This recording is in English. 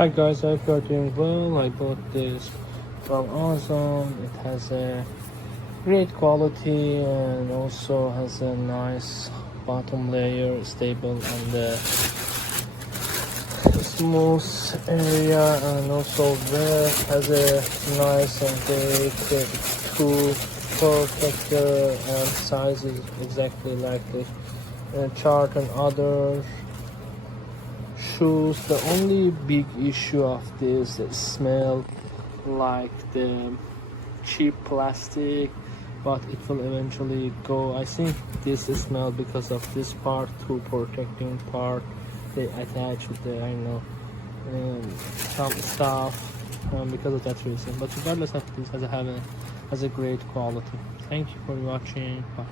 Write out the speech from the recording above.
Hi guys, I hope you're doing well. I bought this from Amazon. It has a great quality and also has a nice bottom layer, stable on the smooth area, and also there has a nice and great tool protector, and size is exactly like the chart and other shoes. The only big issue of this is smell like the cheap plastic, but it will eventually go. I think this smell because of this part, to protecting part they attach with the, I know, some stuff, because of that reason. But regardless of this, has a great quality. Thank you for watching. Bye.